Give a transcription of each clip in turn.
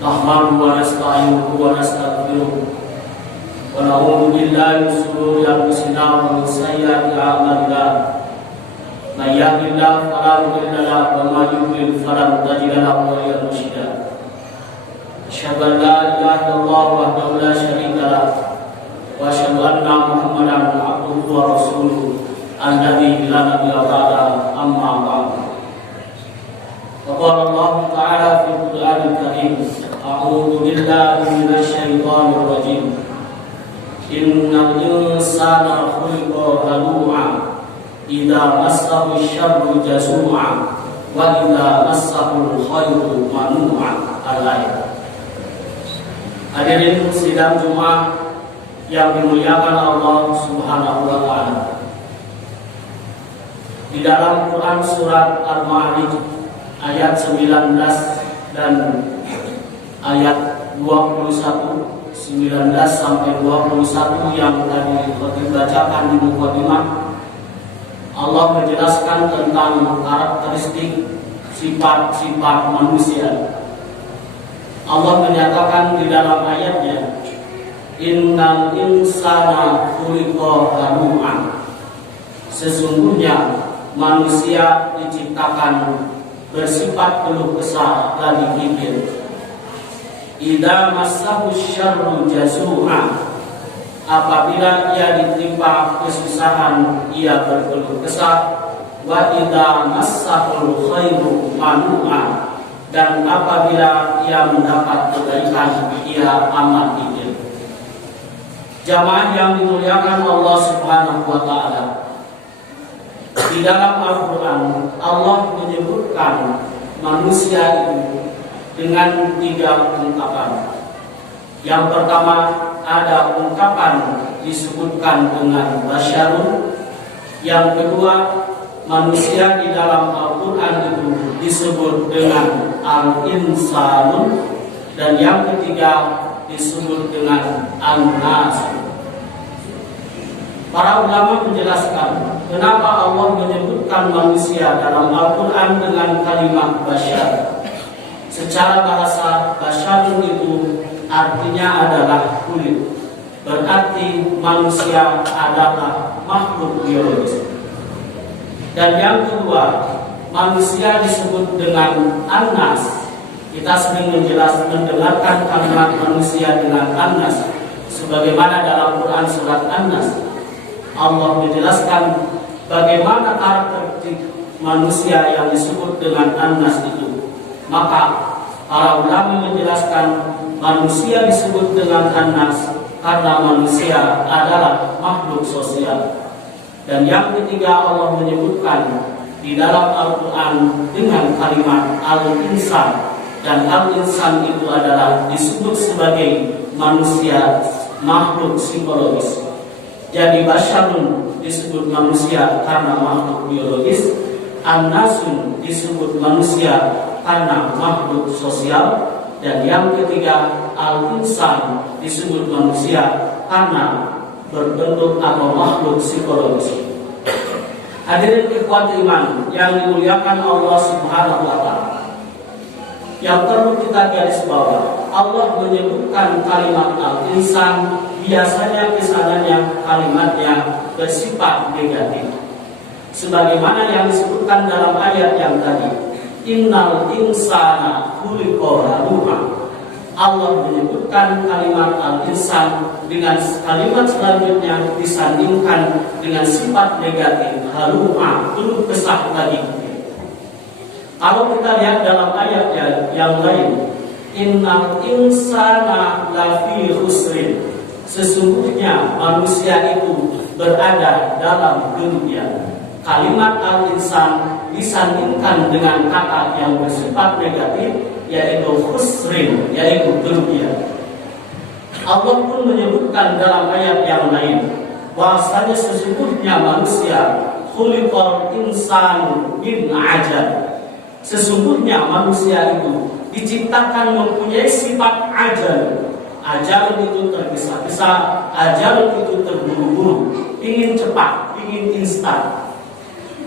نحمده ونستعينه ونستغفره ونعوذ بالله من شرور أنفسنا ومن سيئات أعمالنا من يهد الله فلا مضل له ومن يضلل فلا تجد له وليا مرشدا أشهد أن لا إله إلا الله وحده لا شريك له وأشهد أن محمدا عبده ورسوله الذي لا نبي بعده أما بعد وقال الله تعالى في القرآن الكريم أعوذ بالله من الشيطان الرجيم إن الإنسان خلق هلوعا إذا مسه الشر جزوعا وإذا مسه الخير منوعا. Al-ayat. Hadirin sidang Jumat yang dimuliakan Allah Subhanahu wa taala. Di dalam Quran surat Al-Ma'arij ayat 19 dan ayat 21, 19 sampai 21 yang tadi dibacakan di mukadimah, Allah menjelaskan tentang karakteristik sifat-sifat manusia. Allah menyatakan di dalam ayatnya, Innal insana khuliqa halu'an. Sesungguhnya manusia diciptakan bersifat keluh kesah dan kibir. Idza massahu syarru jazu'a. Apabila ia ditimpa kesusahan, ia berkeluh kesah. Wa idza massahul khairu manu'a. Dan apabila ia mendapat kebaikan, ia amat kibir. Jamaah yang dimuliakan Allah Subhanahu wa taala. Di dalam Al-Quran Allah menyebutkan manusia itu dengan 3 ungkapan. Yang pertama ada ungkapan disebutkan dengan basyarun. Yang kedua, manusia di dalam Al-Quran itu disebut dengan al-insanun. Dan yang ketiga disebut dengan an-nas. Para ulama menjelaskan kenapa Allah menyebutkan manusia dalam Al-Quran dengan kalimat basyar. Secara bahasa, basyarun itu artinya adalah kulit. Berarti manusia adalah makhluk biologis. Dan yang kedua, manusia disebut dengan an-nas. Kita sering mendengarkan kalimat manusia dengan an-nas. Sebagaimana dalam Quran surat An-Nas, Allah menjelaskan bagaimana karakteristik manusia yang disebut dengan an-nas itu. Maka para ulama menjelaskan manusia disebut dengan an-nas karena manusia adalah makhluk sosial. Dan yang ketiga, Allah menyebutkan di dalam Al-Quran dengan kalimat al-insan. Dan al-insan itu adalah disebut sebagai manusia, makhluk psikologis. Jadi basyarun disebut manusia karena makhluk biologis, an-nasun disebut manusia karena makhluk sosial, dan yang ketiga al-insan disebut manusia karena berbentuk atau makhluk psikologis. Hadirin ikhwat iman yang dimuliakan Allah Subhanahu wa taala. Yang perlu kita garis bawah, Allah menyebutkan kalimat al-insan biasanya kesannya kalimatnya bersifat negatif. Sebagaimana yang disebutkan dalam ayat yang tadi, Innal insana khuliqa halu'a. Allah menyebutkan kalimat al-insan dengan kalimat selanjutnya disandingkan dengan sifat negatif halu'a, keluh kesah tadi. Kalau kita lihat dalam ayat yang lain, Innal insana lafi khusrin. Sesungguhnya manusia itu berada dalam kerugian. Kalimat al-insan disandingkan dengan kata yang bersifat negatif, yaitu khusrin, yaitu kerugian. Allah pun menyebutkan dalam ayat yang lain bahwasanya sesungguhnya manusia khuliqal insanu min ajal. Sesungguhnya manusia itu diciptakan mempunyai sifat ajal. Ajal itu tergesa-gesa, ajal itu terburu-buru, ingin cepat, ingin instan.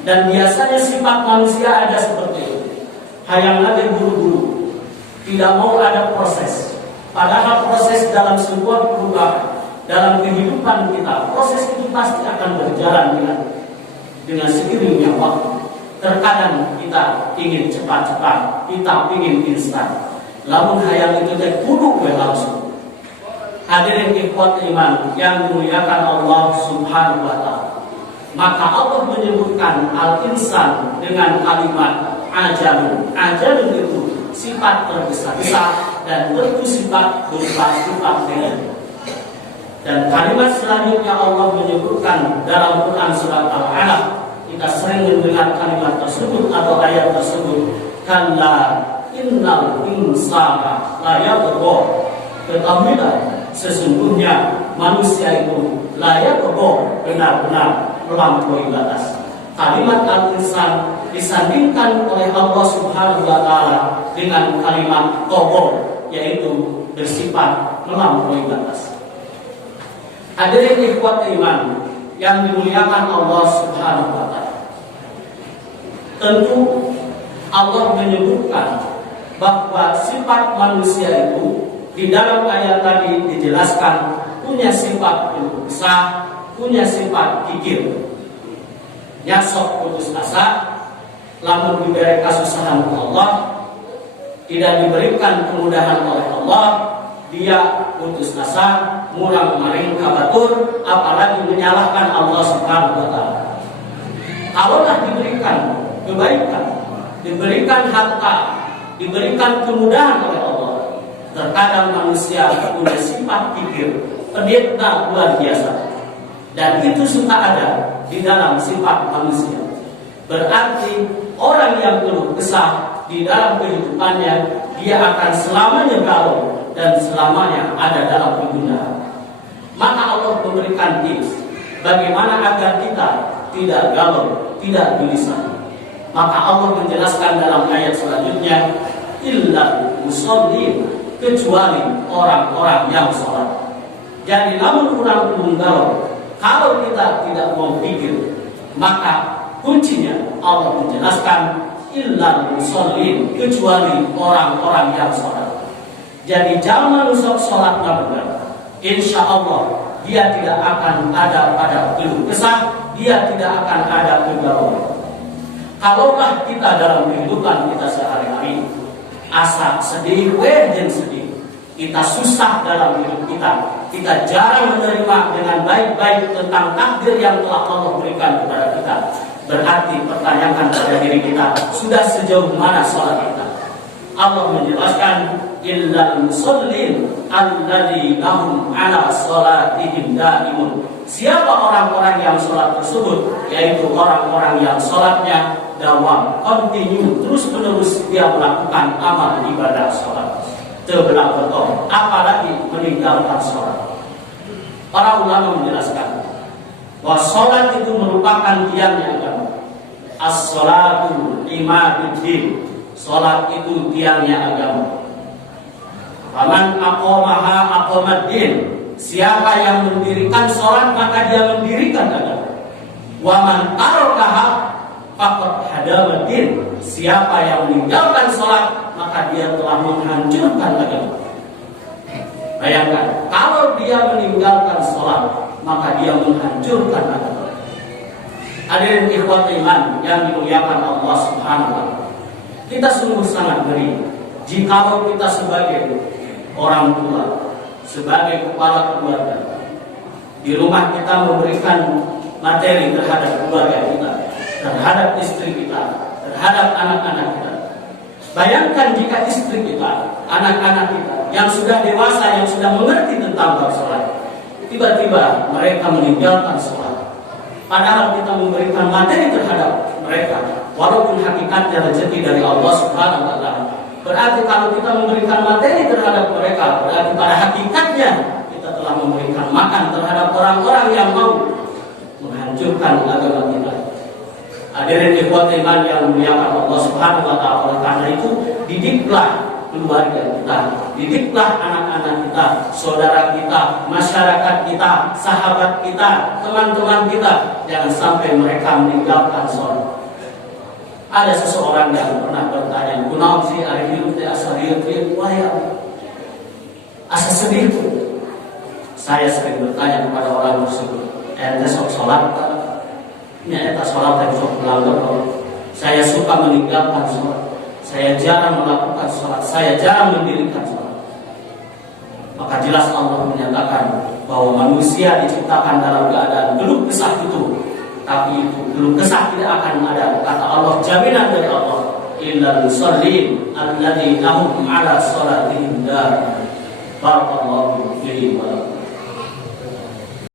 Dan biasanya sifat manusia ada seperti itu. Hayang lagi buru-buru. tidak mau ada proses. Padahal proses dalam sebuah perubahan, dalam kehidupan kita, proses itu pasti akan berjalan dengan seiringnya waktu. Terkadang kita ingin cepat-cepat, kita ingin instan. Lamun hayang itu teh kudu langsung. Hadirin ikhwat iman yang dimuliakan Allah Subhanahu wa taala. Maka Allah menyebutkan al-insan dengan kalimat ajalun. Ajalun itu sifat tergesa-gesa dan tentu sifat berupa sifat negatif. Dan kalimat selanjutnya Allah menyebutkan dalam Quran surat Al-Alaq. Kita sering mendengar kalimat tersebut atau ayat tersebut. Kalla innal insana la yatgha. Ketahuilah sesungguhnya manusia itu la yatgha, benar-benar melampaui batas. Kalimat al-insan disandingkan oleh Allah Subhanahu wa taala dengan kalimat tagha, yaitu bersifat melampaui batas. Hadirin ikhwat iman yang dimuliakan Allah Subhanahu wa taala. Tentu Allah menyebutkan bahwa sifat manusia itu di dalam ayat tadi dijelaskan punya sifat kesah, punya sifat kikir. Nyasok putus asa, lamun diberi kasusahan Allah, tidak diberikan kemudahan oleh Allah, dia putus asa, murang maring kabatur, apalagi menyalahkan Allah Subhanahu wa taala. Kalaulah diberikan kebaikan, diberikan harta, diberikan kemudahan oleh Allah, terkadang manusia punya sifat pikir pendeta luar biasa, dan itu suka ada di dalam sifat manusia. Berarti orang yang keluh kesah di dalam kehidupannya, dia akan selamanya galau dan selamanya ada dalam kegundahan. Maka Allah memberikan tips bagaimana agar kita tidak galau, tidak gelisah. Maka Allah menjelaskan dalam ayat selanjutnya, illa musallin, kecuali orang-orang yang sholat. Jadi namun orang belum galau, kalau kita tidak mau pikir, maka kuncinya Allah menjelaskan illa musallin, kecuali orang-orang yang sholat. Jadi jangan usah sholatnya benar, insya Allah dia tidak akan ada pada keluh kesah, dia tidak akan ada kegalauan. Kalaulah kita dalam kehidupan kita sehari-hari asa sedih, jeung sedih, kita susah dalam hidup kita jarang menerima dengan baik-baik tentang takdir yang telah Allah berikan kepada kita, berarti pertanyakan pada diri kita, sudah sejauh mana sholat kita? Allah menjelaskan illal musallin alladzina hum ala sholatihim daimun. Siapa orang-orang yang sholat tersebut? Yaitu orang-orang yang sholatnya dawam, continue, terus-menerus dia melakukan amal ibadah sholat. Terbelah betul, apalagi meninggalkan sholat. Para ulama menjelaskan bahwa sholat itu merupakan tiangnya agama. As-sholatu imaduddin. Sholat itu tiangnya agama. Faman aqamaha aqamaddin. Siapa yang mendirikan sholat maka dia mendirikan agama. Wa man tarakaha faqad hadamaddin. Siapa yang meninggalkan sholat maka dia telah menghancurkan agama. Bayangkan, kalau dia meninggalkan sholat maka dia menghancurkan agama. Hadirin ikhwat iman yang dimuliakan Allah Subhanahu wa taala. Kita sungguh sangat ngeri jikalau kita sebagai orang tua, sebagai kepala keluarga, di rumah kita memberikan materi terhadap keluarga kita, terhadap istri kita, terhadap anak-anak kita. Bayangkan jika istri kita, anak-anak kita yang sudah dewasa, yang sudah mengerti tentang bab sholat, tiba-tiba mereka meninggalkan sholat. Padahal kita memberikan materi terhadap mereka, walaupun hakikatnya rezeki dari Allah Subhanahu wa taala. Berarti kalau kita memberikan materi terhadap mereka, berarti pada hakikatnya kita telah memberikan makan terhadap orang-orang yang mau menghancurkan agama kita. Hadirin ikhwat iman yang dimuliakan Allah Subhanahu wa taala. Oleh karena itu, didiklah keluarga kita, didiklah anak-anak kita, saudara kita, masyarakat kita, sahabat kita, teman-teman kita, jangan sampai mereka meninggalkan sholat. Ada seseorang yang pernah bertanya, "Kunaon sih ari hirup teh asa rieuh teh waya? Asa sedih tuh?" Saya sering bertanya kepada orang tersebut, "Ente sok sholat tak?" "Nya eta sholat teh sok pelanggar." Saya suka meninggalkan sholat. Saya jarang melakukan sholat. Saya jarang mendirikan sholat. Maka jelas Allah menyatakan bahwa manusia diciptakan dalam keadaan geluh kesah itu. Tapi itu geluh kesah tidak akan ada. Kata Allah, jaminan dari Allah, illal musallin alladzina hum ala sholatihim daimun. Barakallahu fiihi wa lakum.